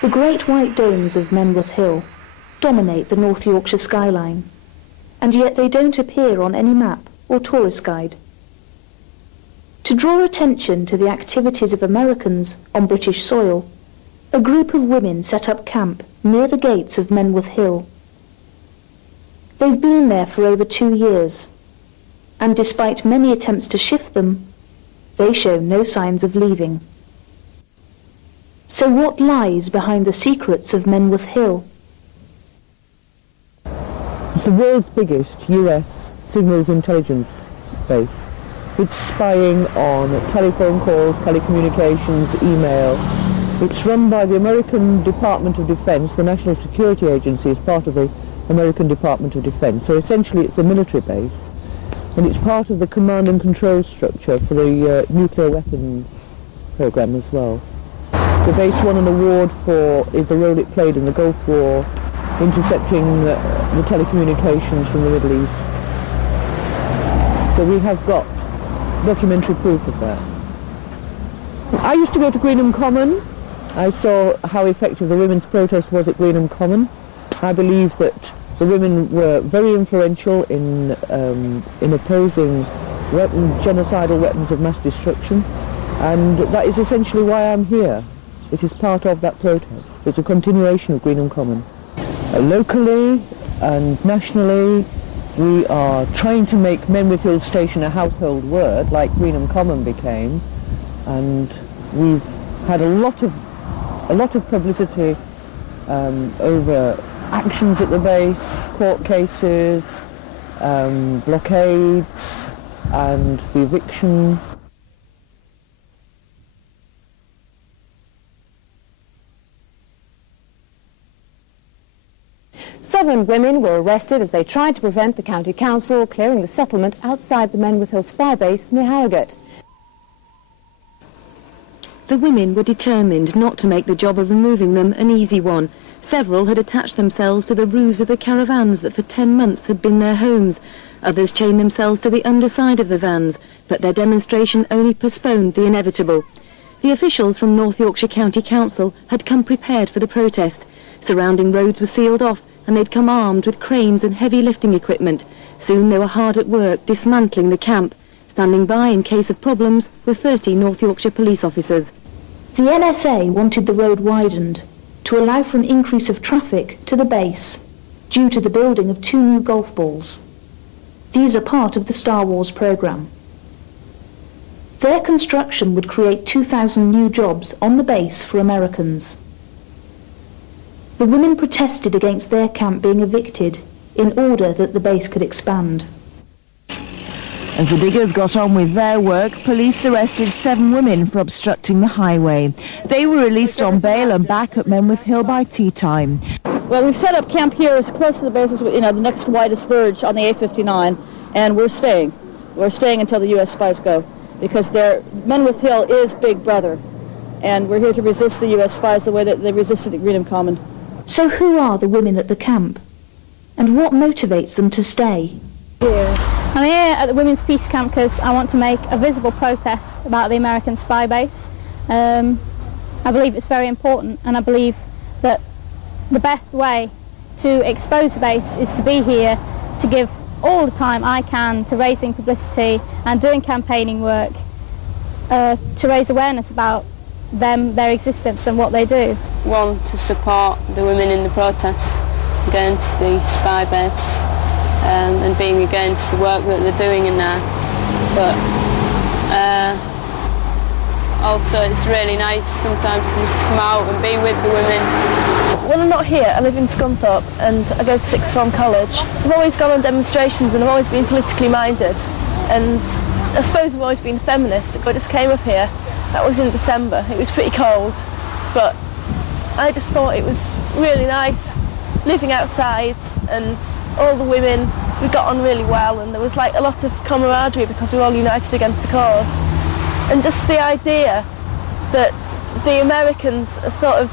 The great white domes of Menwith Hill dominate the North Yorkshire skyline, and yet they don't appear on any map or tourist guide. To draw attention to the activities of Americans on British soil, a group of women set up camp near the gates of Menwith Hill. They've been there for over 2 years, and despite many attempts to shift them, they show no signs of leaving. So what lies behind the secrets of Menwith Hill? It's the world's biggest US signals intelligence base. It's spying on telephone calls, telecommunications, email. It's run by the American Department of Defense. The National Security Agency is part of the American Department of Defense. So essentially it's a military base, and it's part of the command and control structure for the nuclear weapons program as well. The base won an award for the role it played in the Gulf War, intercepting the telecommunications from the Middle East. So we have got documentary proof of that. I used to go to Greenham Common. I saw how effective the women's protest was at Greenham Common. I believe that the women were very influential in opposing genocidal weapons of mass destruction, and that is essentially why I'm here. It is part of that protest. It's a continuation of Greenham Common. Locally and nationally, we are trying to make Menwith Hill Station a household word, like Greenham Common became, and we've had a lot of publicity over actions at the base, court cases, blockades, and the eviction. Seven women were arrested as they tried to prevent the County Council clearing the settlement outside the Menwith Hill spy base near Harrogate. The women were determined not to make the job of removing them an easy one. Several had attached themselves to the roofs of the caravans that for 10 months had been their homes. Others chained themselves to the underside of the vans, but their demonstration only postponed the inevitable. The officials from North Yorkshire County Council had come prepared for the protest. Surrounding roads were sealed off, and they'd come armed with cranes and heavy lifting equipment. Soon they were hard at work dismantling the camp. Standing by in case of problems were 30 North Yorkshire police officers. The NSA wanted the road widened to allow for an increase of traffic to the base due to the building of 2 new golf balls. These are part of the Star Wars programme. Their construction would create 2,000 new jobs on the base for Americans. The women protested against their camp being evicted in order that the base could expand. As the diggers got on with their work, police arrested 7 women for obstructing the highway. They were released on bail and back at Menwith Hill by tea time. Well, we've set up camp here as close to the base as, the next widest verge on the A59, and we're staying. We're staying until the U.S. spies go, because Menwith Hill is Big Brother, and we're here to resist the U.S. spies the way that they resisted at Greenham Common. So who are the women at the camp, and what motivates them to stay? I'm here at the Women's Peace Camp because I want to make a visible protest about the American spy base. I believe it's very important, and I believe that the best way to expose the base is to be here, to give all the time I can to raising publicity and doing campaigning work to raise awareness about them, their existence and what they do. One, to support the women in the protest against the spy base and being against the work that they're doing in there. But also it's really nice sometimes just to come out and be with the women. When I'm not here, I live in Scunthorpe and I go to sixth form college. I've always gone on demonstrations and I've always been politically minded, and I suppose I've always been feminist. I just came up here. That was in December. It was pretty cold, but I just thought it was really nice living outside, and all the women, we got on really well, and there was like a lot of camaraderie because we were all united against the cause. And just the idea that the Americans are sort of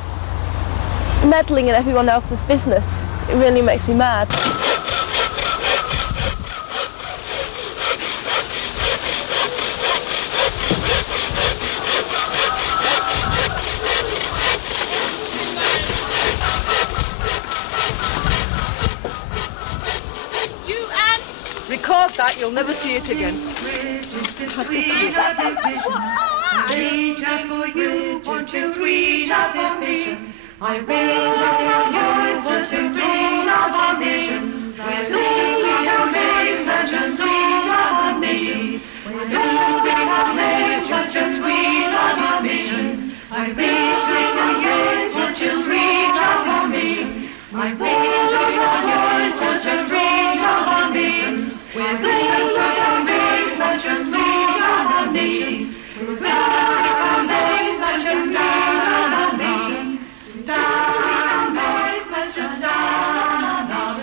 meddling in everyone else's business, it really makes me mad. that, you'll never see it again. Reach out for you, won't you reach out for me? I reach out for yours, won't you reach out for me? We're looking at me, such a sweet our missions. We're looking at me, such a sweet our missions. I reach out for yours, won't you reach out for me? I reach out for yours, won't you reach out for missions. We're looking at me, such a sweet our missions. We're looking at me, such a sweet our missions. Stand up, such a stand up.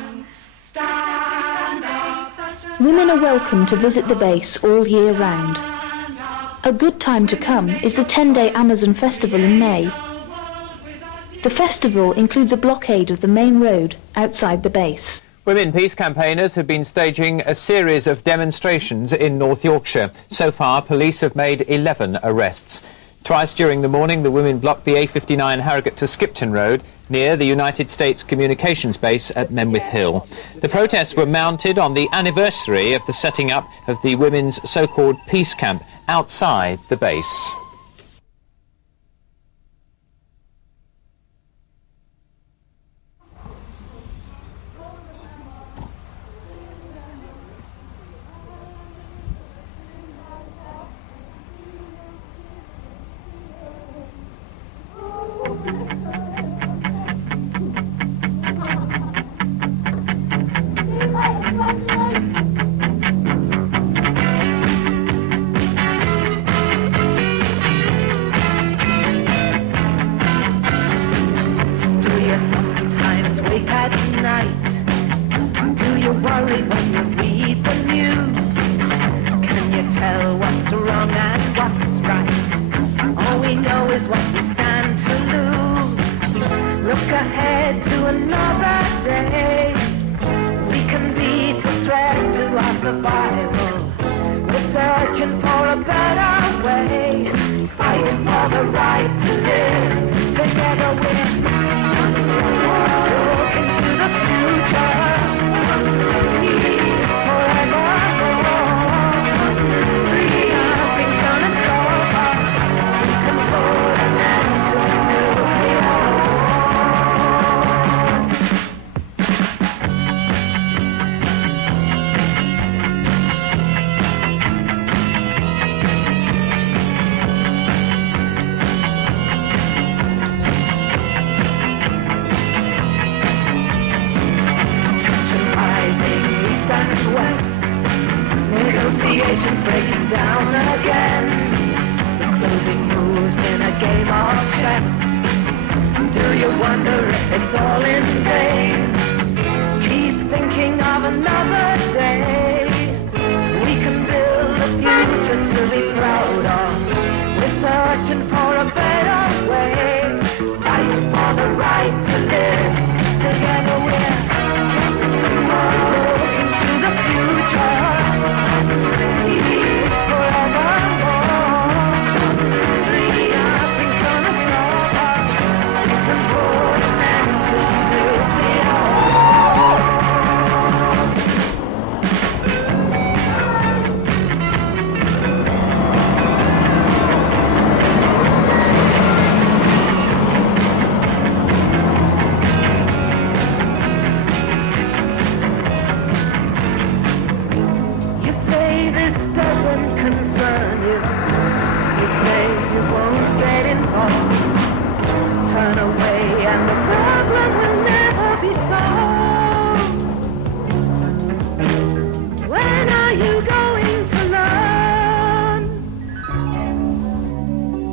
Stand up, such a Women are welcome to visit the base all year round. A good time to come is the 10-day Amazon Festival in May. The festival includes a blockade of the main road outside the base. Women peace campaigners have been staging a series of demonstrations in North Yorkshire. So far, police have made 11 arrests. Twice during the morning, the women blocked the A59 Harrogate to Skipton Road near the United States Communications Base at Menwith Hill. The protests were mounted on the anniversary of the setting up of the women's so-called peace camp outside the base.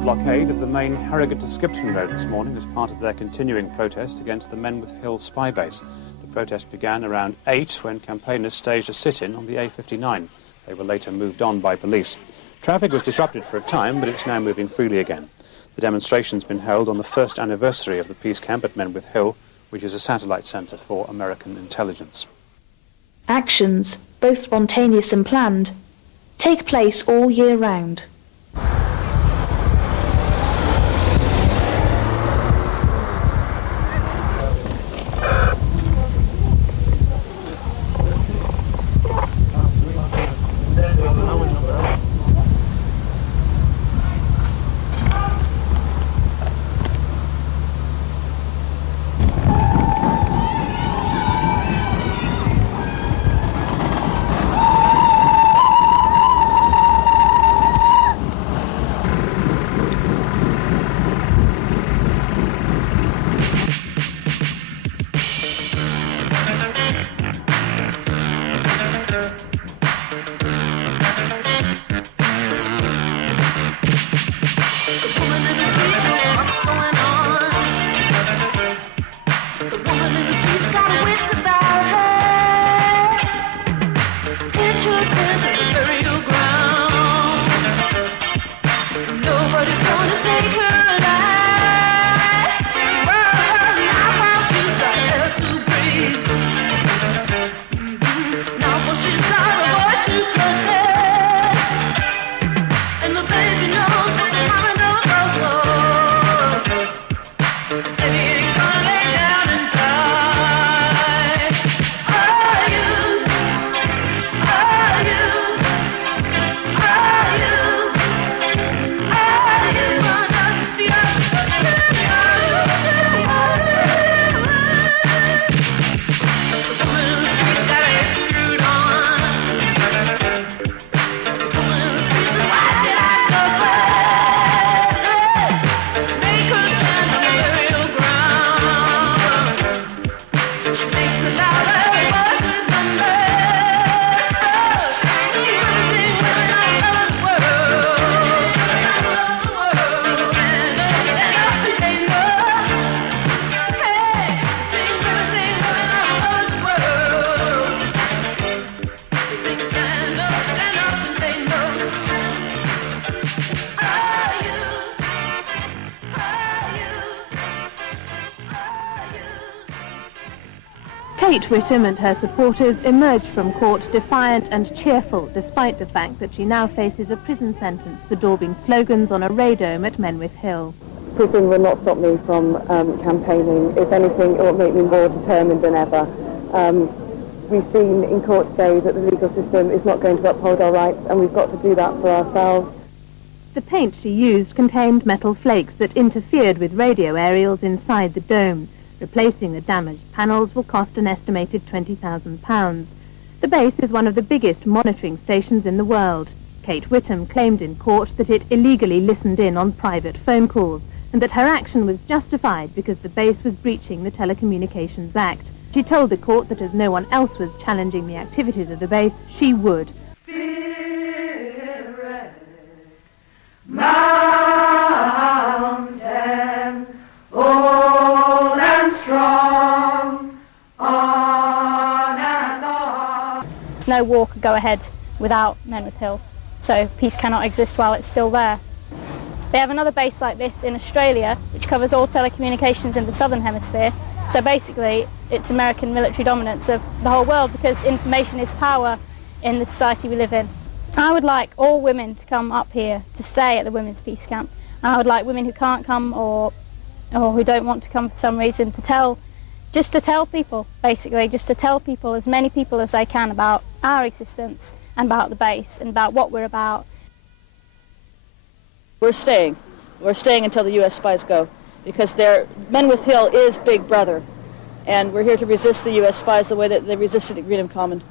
Blockade of the main Harrogate to Skipton Road this morning as part of their continuing protest against the Menwith Hill spy base. The protest began around 8 when campaigners staged a sit-in on the A59. They were later moved on by police. Traffic was disrupted for a time, but it's now moving freely again. The demonstration's been held on the first anniversary of the peace camp at Menwith Hill, which is a satellite centre for American intelligence. Actions, both spontaneous and planned, take place all year round. Kate Whittam and her supporters emerged from court defiant and cheerful, despite the fact that she now faces a prison sentence for daubing slogans on a radome at Menwith Hill. Prison will not stop me from campaigning. If anything, it will make me more determined than ever. We've seen in court today that the legal system is not going to uphold our rights, and we've got to do that for ourselves. The paint she used contained metal flakes that interfered with radio aerials inside the dome. Replacing the damaged panels will cost an estimated £20,000. The base is one of the biggest monitoring stations in the world. Kate Whittam claimed in court that it illegally listened in on private phone calls and that her action was justified because the base was breaching the Telecommunications Act. She told the court that as no one else was challenging the activities of the base, she would. Spirit, mountain, old and strong, on and on. No war could go ahead without Menwith Hill, so peace cannot exist while it's still there. They have another base like this in Australia, which covers all telecommunications in the southern hemisphere. So basically, it's American military dominance of the whole world because information is power in the society we live in. I would like all women to come up here to stay at the Women's Peace Camp. I would like women who can't come or who don't want to come for some reason to tell people, basically, just to tell people, as many people as they can, about our existence and about the base and about what we're about. We're staying. We're staying until the U.S. spies go, because Menwith Hill is Big Brother, and we're here to resist the U.S. spies the way that they resisted at Greenham Common.